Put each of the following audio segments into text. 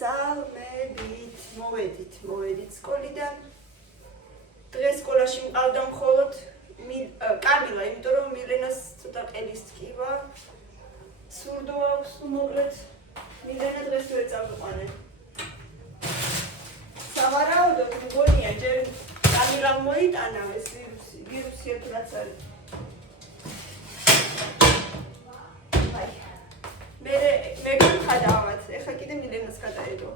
მოგესალმებით, მოვედით სკოლიდან. დღეს სკოლაში მყავდა მხოლოდ კამილა, იმიტომ რომ მილენას ცოტა ყელის ტკივა. სურდო აქვს, მოკლედ მილენა დღეს ვერ წავიყვანე. სავარაუდოდ მგონია ჯერ კამილამ მოიტანა ეს ვირუსი რაც არის. მე გიხადავთ, ეხლა კიდე მილენას გადაედო.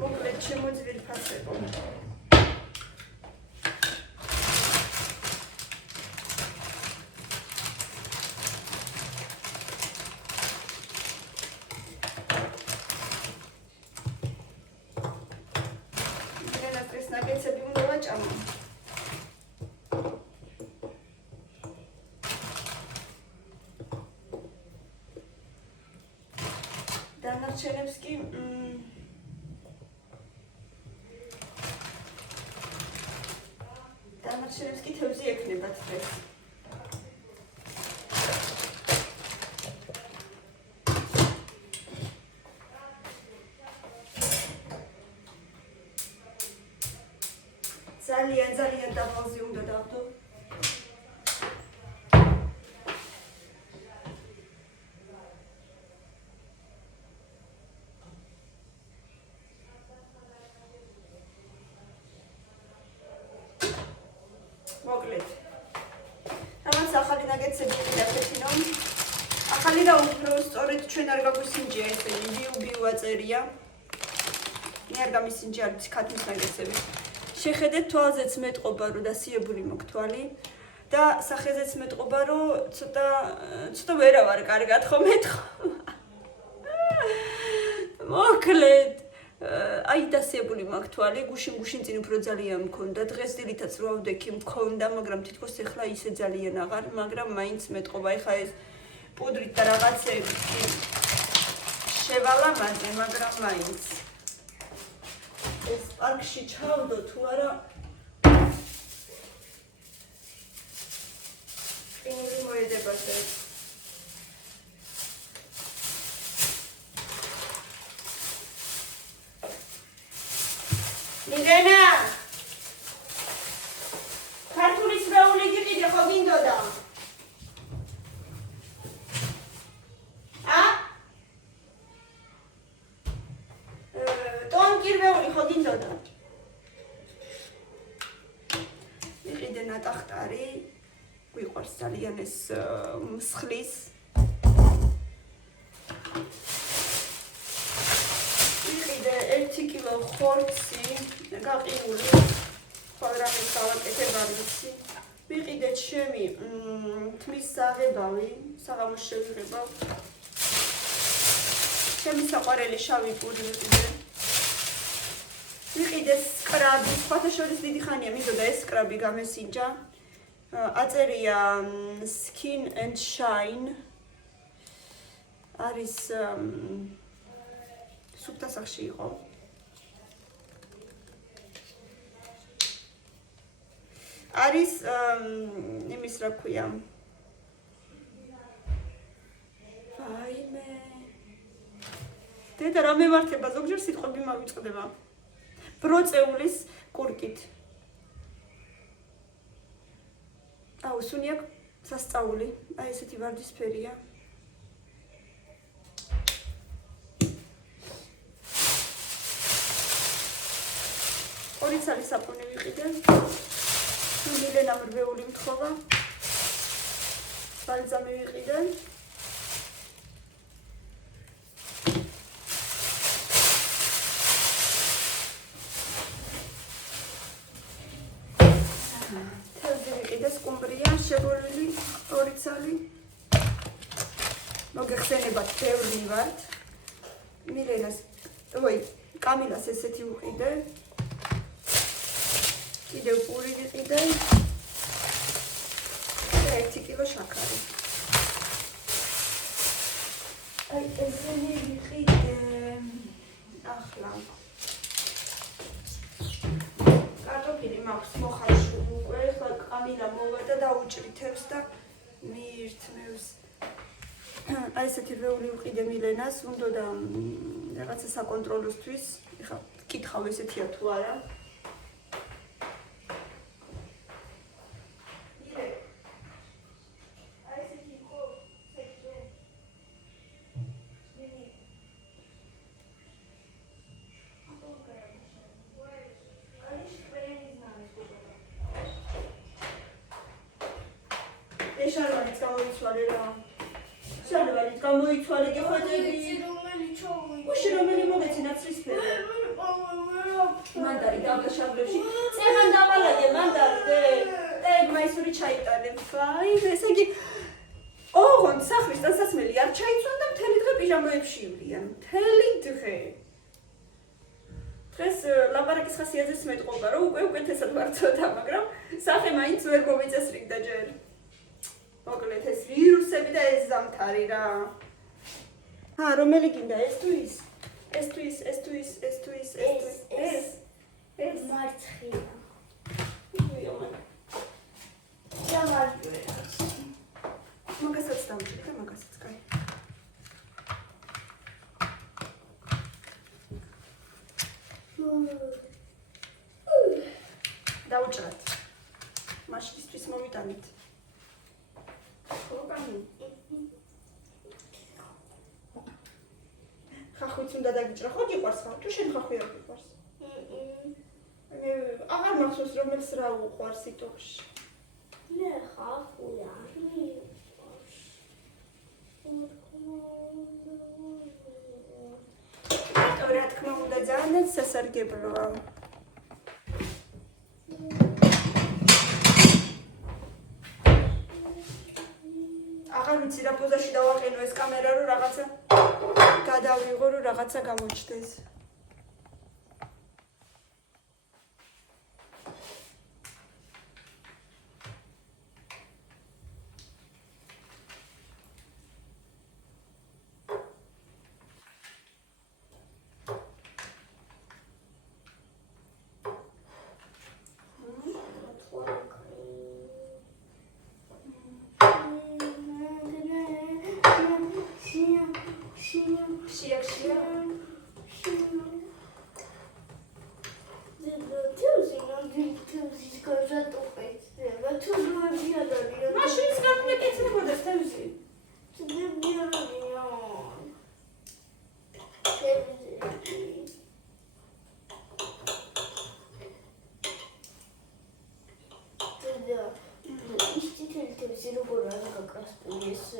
მოკლედ შემოძვირი ფასებო. მილენას ეს ნაგეცები უნდა ვაჭამო. დანარჩენებს კი თევზი ექნებათ დღეს. ძალიან დაბალზე უნდა დავდო. მოკლედ. რამაც ახალი ნაგეცები ვიდაფეთი რომ ახალი და უფრო სწორედ ჩვენ არ გაგვისინჯია ესენი ბიუ აწერია. მე არ გამისინჯია ქათმის ნაგეცები. შეხედეთ თვალზეც მეტყობა რომ დასიებული მოგთვალი და სახეზეც მეტყობა რომ ცოტა ვერა ვარ კარგად ხო მეტყობა. მოკლედ აი დასიებული მაქვს თვალი, გუშინ წინ უფრო ძალიან მქონდა, დღეს დილითაც რო ავდექი მქონდა, მაგრამ თითქოს ეხლა ისე ძალიან აღარ, მაგრამ მაინც მეტყობა, ეხლა ეს პუდრით და რაღაცები შევალა მასე, მაგრამ მაინც ეს პარკში ჩავდო თუ არა ყინული მოედებაზე. მილენა ქართული სრაული გიყიდე ხო გინდოდა? ტონკირვეული ხო გინდოდა? ვიყიდე ნატახტარი, გვიყვარს ძალიან ეს მსხლის. ვიყიდე 1 კილო ხორცი გაყინული, კვადრატის გავაკეთებ არ ვიცი. ვიყიდე ჩემი თმის საღებავი, საღამოს შევიღებავ. ჩემი საყვარელი შავი პური ვიყიდე. ვიყიდე სკრაბი, სხვათა შორის დიდი ხანია მინდოდა ეს სკრაბი გამესინჯა. აწერია Skin and Shine. არის სუფთასახში იყო. არის იმის რა ქვია. ვაიმე. დედა რა მემართება ზოგჯერ სიტყვები მავიწყდება. ბროწეულის კურკით. აუ სუნი აქვს სასწაული, აი ესეთი ვარდისფერია. ორი ცალი საპონი ვიყიდე. მილენამ რვეული მთხოვა. ბალზამი ვიყიდე. თევზი ვიყიდე, სკუმბრია შეგორილი, ორი ცალი. მოგეხსენებათ, ბევრი ვართ. მილენას, კამილას ესეთი ვიყიდე. კიდევ პური ვიყიდე. 1 კილო შაქარი. აი ესენი ვიყიდე. ახლა. კარტოფილი მაქვს მოხარშული უკვე, ახლა კამილა მოვა და დაუჭრი თევზს და მიირთმევს. აი ესეთი რვეული ვყიდე მილენას, უნდა და რაღაცა საკონტროლოსთვის. ეხლა კითხავ ესეთია თუ არა. შარვალიც გამოიცვალე რა. შარვალიც გამოიცვალე გეხვედები. უშ რომელი მოგეცი ნაცრისფერი. მანდარი დაბაშავლებში. წეღან დავალაგე მანდარი. ეგ მაისური ჩაიტანე. ფაი, ესე იგი ოღონდ სახლის დასასმელი არ ჩაიცვალა და მთელი დღე პიჟამოებში ივლიან. მთელი დღე. დღეს ლაპარაკის ხასიათზეც მეტყობა, რომ უკვე უკეთესად ვარცოდა, მაგრამ სახე მაინც ვერ მომიწესრიგდა ჯერ. მოკლედ ეს ვირუსები და ეს ზამთარი რა. რომელი გინდა ეს თუ ის? ეს თუ ის, ეს თუ ის, ეს თუ ის, ეს თუ ის. ეს მარცხია. მაგასაც დავჭირე და მაგასაც კაი. დავჭრათ. მაშტისთვის მოვიტანით. ხახვიც უნდა დაგიჭრა, ხო გიყვარს ხა? თუ შენ ხახვი არ გიყვარს? აღარ მახსოვს რომელს რა უყვარს იტოქში. მე ხახვი არ მიყვარს. რა თქმა უნდა ძალიან სასარგებლოა. აღარ ვიცი რა პოზაში დავაყენო ეს კამერა რომ რაღაცა გადავიღო რომ რაღაცა გამოჩნდეს.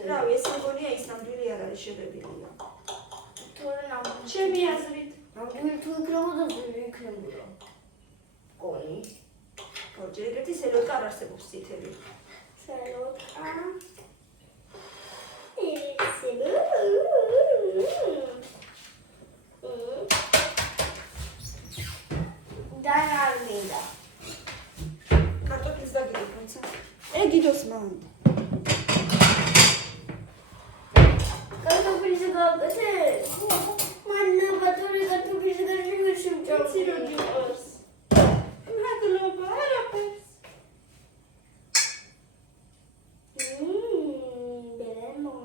რავი, ეს მგონია ის ნამდვილი არ არის შეღებილია. ჩემი აზრით. ნამდვილი თუ იქნებოდა, იქნებოდა. კონი. ჯერ ერთი სელოტა არ არსებობს წითელი. სელოტა. და არ მინდა. კარტოფილს დაგიდებ, როცა. გიდოს მან. კარტოფილს გავაკეთე? მადლობა, თორე კარტოფილს გარშემო შემჭამ. იცი რომ გიყვარს. მადლობა, არაფერს. ბერემო.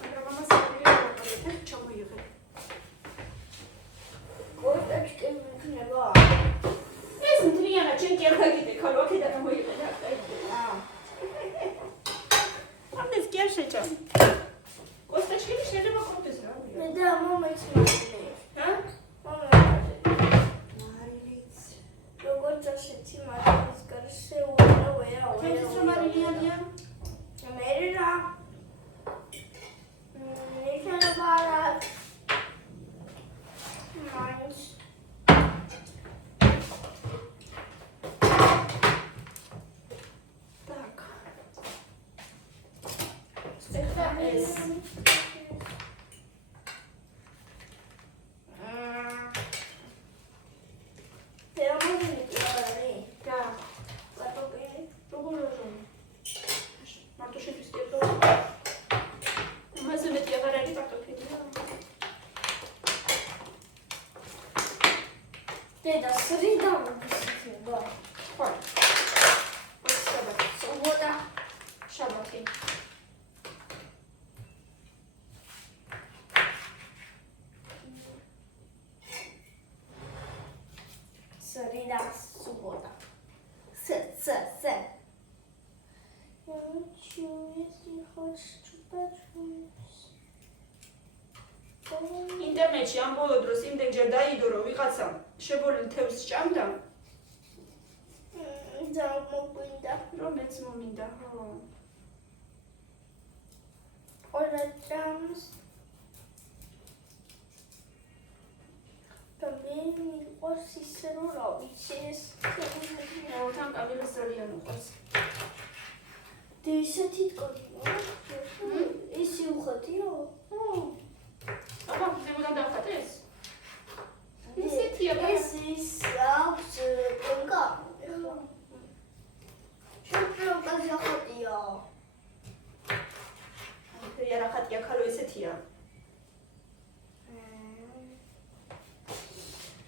მაგრამ მამას არ ჩამოიღე. კოშტაჩკი მიქნება. ეს მთლიანად ჩემ კი არ გაგიდე, ხოლო აქედან მოიღე და ამდეს კი არ შეჭამ. კოშტაჩკი შეიძლება ყოფდეს რა. მე და მომეც მაგნე. ჰა? მარილიც. როგორც ასეთი მაგის გარშე ვერა. ეს რომ მარილიანია? მე რა. შეიძლება რა. მაინც. Так. ეს დედა სრიდა მოგისება. ხო. ინტერნეტში ამ ბოლო დროს იმდენჯერ დაიდო, რომ ვიღაცა შებოლილ თევზს ჭამდა, რომ მეც მომინდა, ხო. ყველა ჭამს და მე მიყვარს ისე, რომ რა ვიცი ეს თან კაბელს ძალიან უყვარს. და ისეთი ტკონა ისი უხატიო? აბა, ზემოდან დავხატეს? ისეთია და ეს ის აქვს პონკა. შენ ხატია. რა ხატია ქალო ესეთია.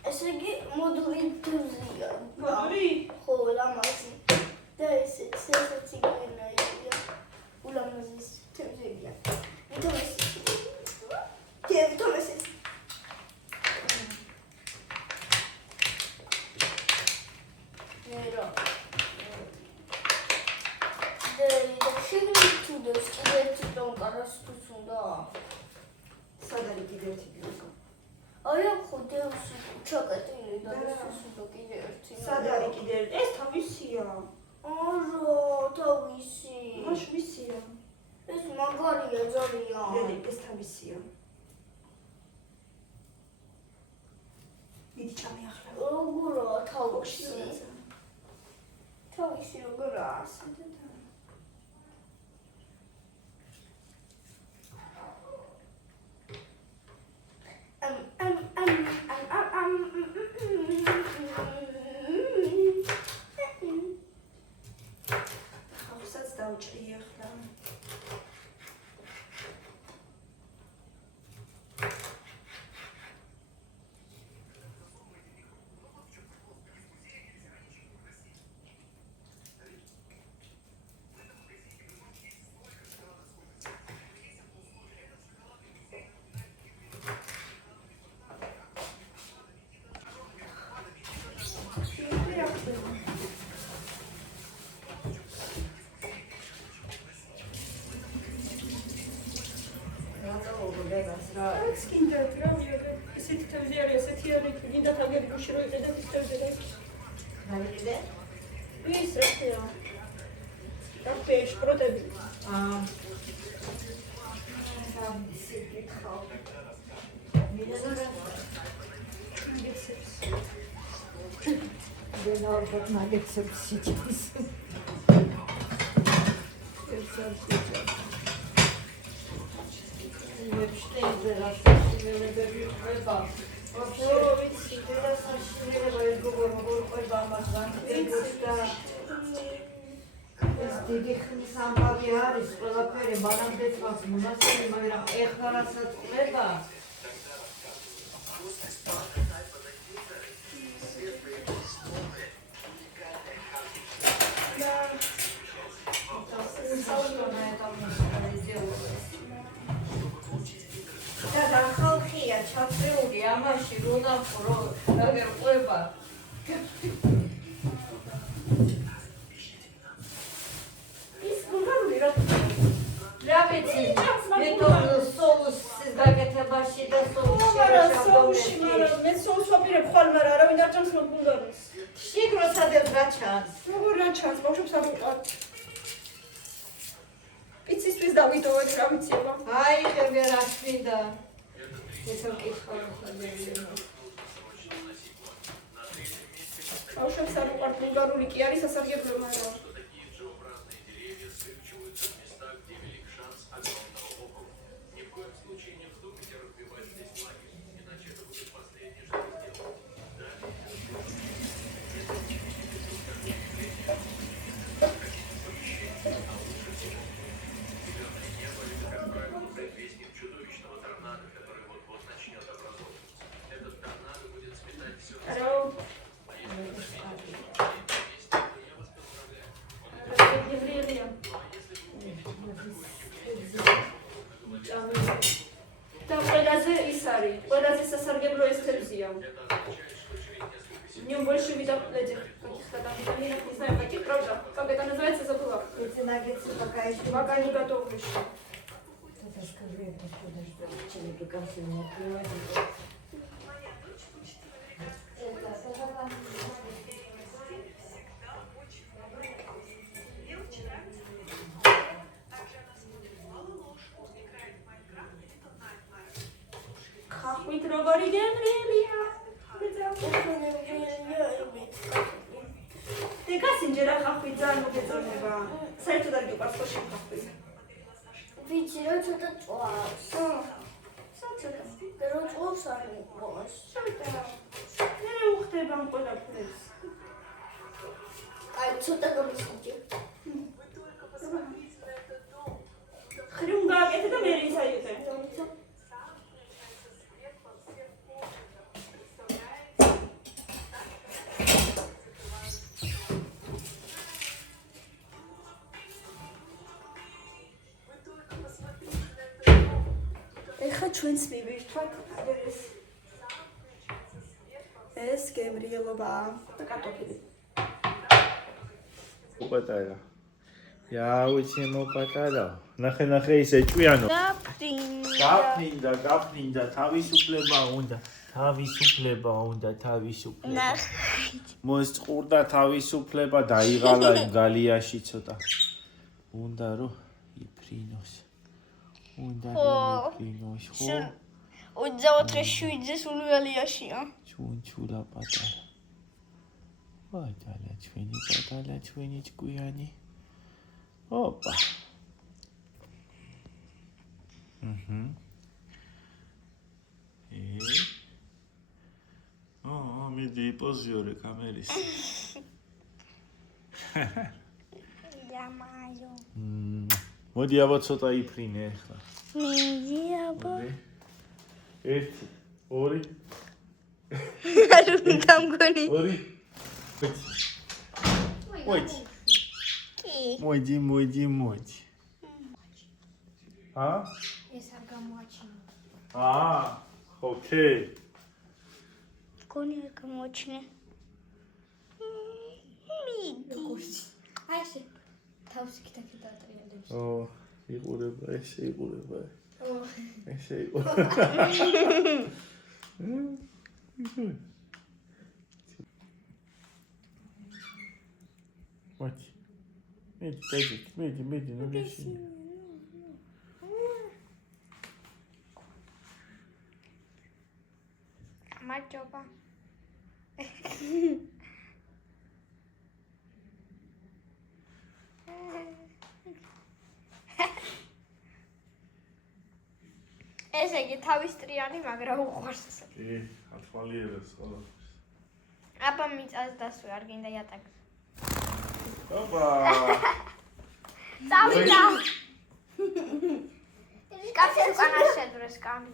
ესე იგი მოდური თევზია. მოდური? ხო, ლამაზი. და ესეც იგენაია. ულამაზის თევზია. სად არის კიდევ ერთი ბიუსკო? აი აქ ხუდეუსი ჩაკეტილი და ეს უნდა კიდევ ერთი. სად არის კიდევ? ეს თავისია. არა, თავისი. მაშ ვისია. ეს მაგარია ძალიან. დედი, ეს თავისია. მიდი ჭამე ახლა. როგორა თავისი? თავისი როგორაა? ხავსაც დავჭრიე ახლა. ეს კიდე რა ვიღე ისეთი თევზი არის, ესეთი არის, გინდა თაგები გუში რო იყედეთ ის თევზი და რა ვიყიდე? ის რა კაფე შპროტები. Denardat nagetsem сейчас. Вебштейн расширенный веб. Вообще, это расширенный веб, ამასგან და ეს დიდი ხნის ამბავი არის, ყველაფერი მანამდე წავს მონასტერი, მაგრამ ეხლა რასაც ყლება და ხალხია ჩაწეული ამაში რომ ნახო როგორ ყლება რა ვიცი, მე სოუსის გაკეთებაში და სოუსში, მაგრამ მე სოუსს ვაპირებ ხვალ, მაგრამ არავინ არ ჭამს მოგულდაროს. შიგროსადებს რა ჩანს? როგორ რა ჩანს, ბავშვებს არ უყვართ. პიცისთვის დავიტოვეთ, რა ვიცი აბა. აიღებე რა შინდა. ესო კითხვა ხდება. ბავშვებს არ უყვართ ბულგარული კი არის სასარგებლო, მაგრამ და ყველაზე ის არის, ყველაზე სასარგებლო ეს თევზია. Не больше видов этих каких-то там витаминов, не знаю, каких, правда? Как это называется, забыла. эти наггетсы пока еще... Пока не готов еще. Это скажи, это что, даже до конца не открывать. ხახვით როგორი გემრიელია. დეგასინჯერა ხახვით ძალიან მოგეწონება. საერთოდ არ გიყვარს ხო შეხახვით? ვიცი რომ ცოტა წვავს. საცოტა. რომ წვავს არ მიყვარს. მე უხდება ამ ყველაფერს. აი ცოტა გამისიჯე. ხრიუმ გააკეთე და მე ისაიეთე. ეხა ჩვენს მივირთვათ ეს გემრიელობა და კარტოფილი. უპატარა. Яуჩი მოპატარა. ნახე ისე ჭვიანო. გაფრინდა, თავისუფლება უნდა. მოსწყურდა თავისუფლება დაიღალა იმ გალიაში ცოტა. უნდა რომ იფრინოს. ხო? 27-ზე სულ ვალიაშია. ჩუნჩულა პატარა. პატარა ჩვენი ჭკვიანი. ოპა. მიდი პოზიორე კამერის. დამაიო. მოდი აბა ცოტა იფრინე ახლა. მიდი აბა. 1 2 არ უნდა მგონი. 2 მოდი. ეს არ გამოაჩინე. ოკეი. გონი არ გამოაჩინე. მიდი. აი ეს თავს იქით ატრიალებს. იყურება, ესე იყურება. მიდი, ნუ გეშინე. მადლობა. ესე იგი თავის ტრიანი, მაგრამ უყვარს ესე. ათვალიერებს ყველაფერს. აბა მიწას დასვე, არ გინდა იატაკი. ოპა. წავიდა. კაფე უკან არ შედრეს კანი.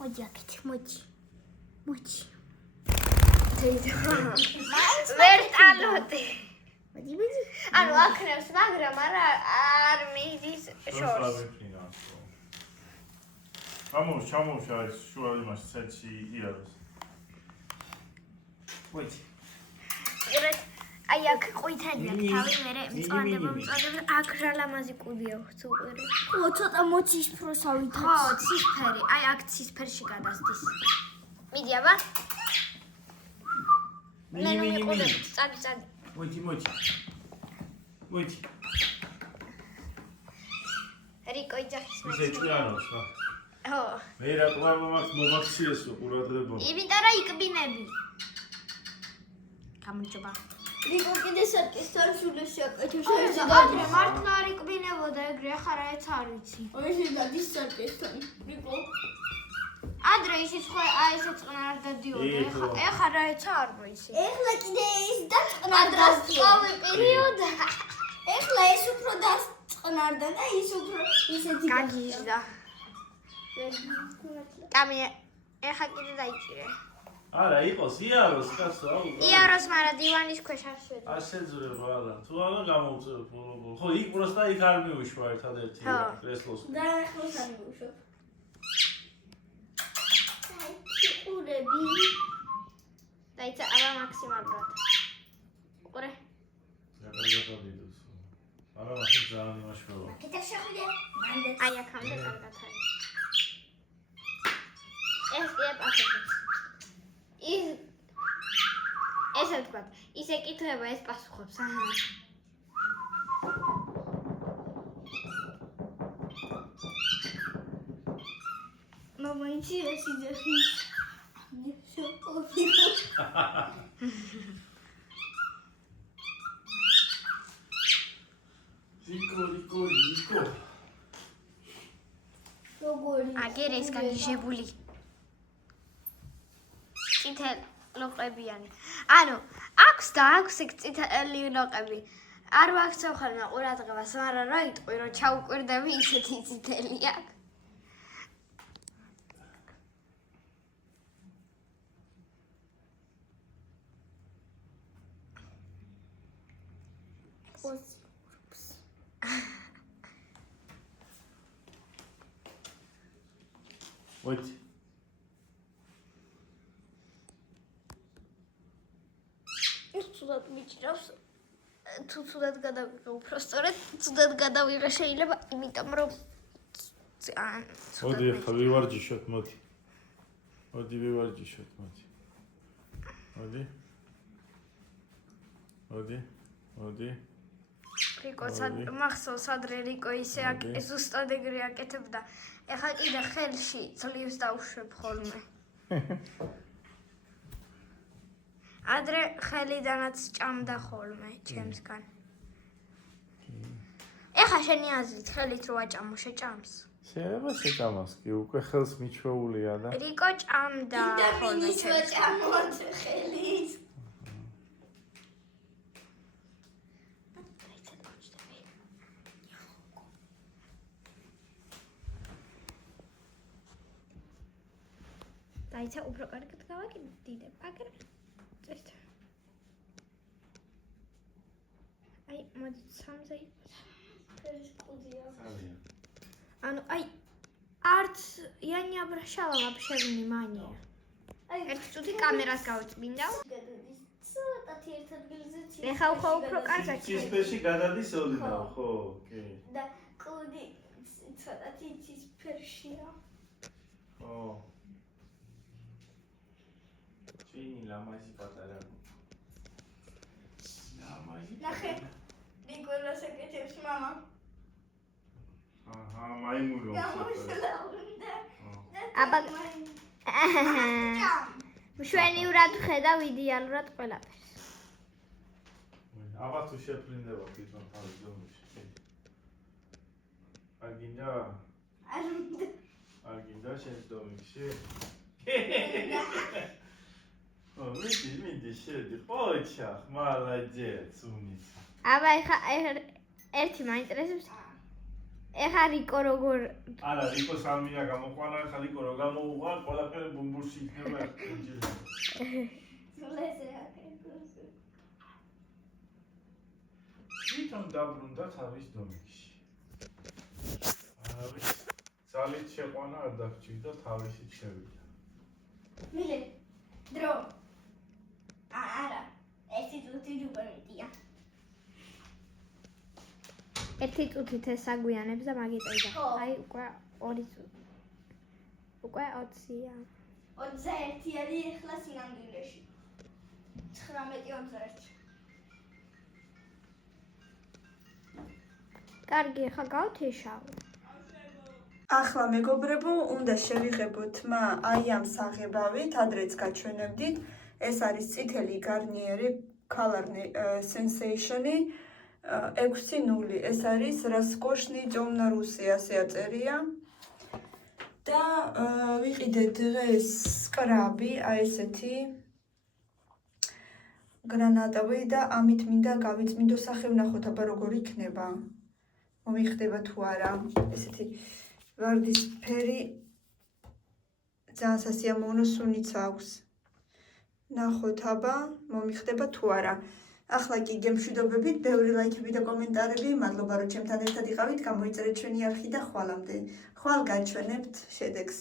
მოდი აქეთ, მოდი. ვერ ტალოდი. მოდი. ანუ აქნევს, მაგრამ არ მიდის შორს. ჩამოვშა ეს შუა იმას ცეთში იაროს. მოდი. აი აქ ყვითელია თავი მერე მწვადება აქ რა ლამაზი კუბია უყურე. ო ცოტა მოცის ფროსავით. ხო, ცისფერი. აი აქ ცისფერში გადასდის. მიდი აბა. მე მიყურებ, წადი. მოდი. რიკო იძახის მე. ისე ჭვიანობს რა. ხო. მე რა ყوار მომაქციეს ყურადღება. იმიტომ რომ იკბინები. გამარჯობა. რიკო კიდე საკისთან სულეს შეკეთებს ესე და მართლა არ იკბინებოდა ეგრე ახლა რაიც არ ვიცი. ესე დადის საკისთან. რიკო ადრე ისიც ხო აი ესე წყნარ დადიოდა. ახლა რაიც არ ვიცი. ახლა კიდე ის და წყნარ დასწავე პერიოდა. ახლა ეს უფრო დასწყნარდა და ის უფრო ისეთი გაგიჟდა. კამი ახლა კიდე დაიჭირე. არა, იყოს იაროს კაცო, აუ. იაროს, მაგრამ დივანის ქვეშ არ შეძლო. არ შეძლება არა. თუ არა გამოვწერო ბოლო. ხო, იქ პროსტა იქ არ მივუშვა ერთადერთი კრესლოს. და ახლოს არ მივუშვა. ურები. სიმაგრად. უყურე. გადაგიდოს. არა, მაშინ ძალიან იმაშველა. კიდე შეხვიდე. აი აქამდე კარგად არის. ეს კი აპასებს. ესე თქვა, ის ეკითხება, ეს პასუხობს. მამა იცი ეს იძახი. რიკო. აგერ ეს გაგიჟებული. წითელი ლოყებიანი. ანუ აქვს და აქვს ეგ წითელი ლოყები. არ ვაქცევ ხოლმე ყურადღებას, მაგრამ რა იტყვი რომ ჩაუკვირდები ისეთი წითელი აქვს. მოიცი. ცუდად მიჭრავს. თუ ცუდად გადავიღე უფრო სწორედ, ცუდად გადავიღე შეიძლება, იმიტომ რომ მოდი ახლა ვივარჯიშოთ, მოდი. მოდი ვივარჯიშოთ, მოდი. მოდი. მოდი. მოდი. რიკო მახსოვს ადრე რიკო ისე ზუსტად ეგრე აკეთებდა. ეხლა კიდე ხელში ძლივს დავუშვებ ხოლმე. ადრე ხელიდანაც ჭამდა ხოლმე ჩემსგან. ეხლა შენი აზრით ხელით რო აჭამო შეჭამს? შეიძლება შეჭამას კი, უკვე ხელს მიჩვეულია და რიკო ჭამდა ხოლმე ჩემსგან. ხელით. დაიცა უფრო კარგად გავაკეთებ, აგრე. აი, მოდი 3-ზე ეს კუდია. ანუ აი არც იანი აბრაშალა вообще внимание. აი, ერთ წუთი კამერას გავწმინდა. ცოტათი ერთ ადგილზე ცი. ეხა უფრო კარგად ცისფერში გადადის ოდნავ, ხო? კი. და კუდი ცოტათი ცისფერშია. ხო. ჩინი ლამაზი პატარა. ნახე. ნიკოლას ეკეთებს მამა. აჰა, მაიმუნო. აბა. მშვენივრად ხედავ იდეალურად ყველაფერს. აბა თუ შეფრინდება თვითონ თავის დომში. არ გინდა? არ გინდა შენს დომში? მიდი შედი, ხოჩა, მალაძეც უმიცა. აბა ეხა ერთი მაინტერესებს. ეხა რიკო როგორ არა, რიკო სამია გამოყვანა, ეხა რიკო რო გამოუღარ, ყველაფერი ბუმბურში იქნება ერთჯერ. თვითონ დაბრუნდა თავის დომში. არავის ძალით შეყვანა არ დაგჭირდა, თავისით შევიდა. მილე დრო არა, ერთი წუთი ჯუბერიტია. ერთი წუთით ეს აგვიანებს და მაგიტეიდა. აი, უკვე 2 წუთი. უკვე 20-ია. 21 არის ახლა სინამდვილეში. 19-21. კარგი, ხა გავთიშავ. ახლა მეგობრებო, უნდა შევიღებოთ აი ამ საღებავით, ადრეც გაჩვენებდით. ეს არის წითელი გარნიერი Color Sensation-ი 6.0. ეს არის Роскошный темно-русый, ასე აწერია. და ვიყიდეთ დღეს სკრაბი, აი ესეთი გრანატოვი და ამით მინდა გავიწმინდო სახე, ვნახოთ აბა როგორ იქნება. მომიხდება თუ არა. ესეთი ვარდისფერი ძალიან სასიამოვნო სუნიც აქვს. ნახოთ აბა მომიხდება თუ არა. ახლა კი გემშვიდობებით, ბევრი ლაიქები და კომენტარები. მადლობა რომ ჩემთან ერთად იყავით, გამოიწერეთ ჩვენი არხი და ხვალამდე. ხვალ გაჩვენებთ შედეგს.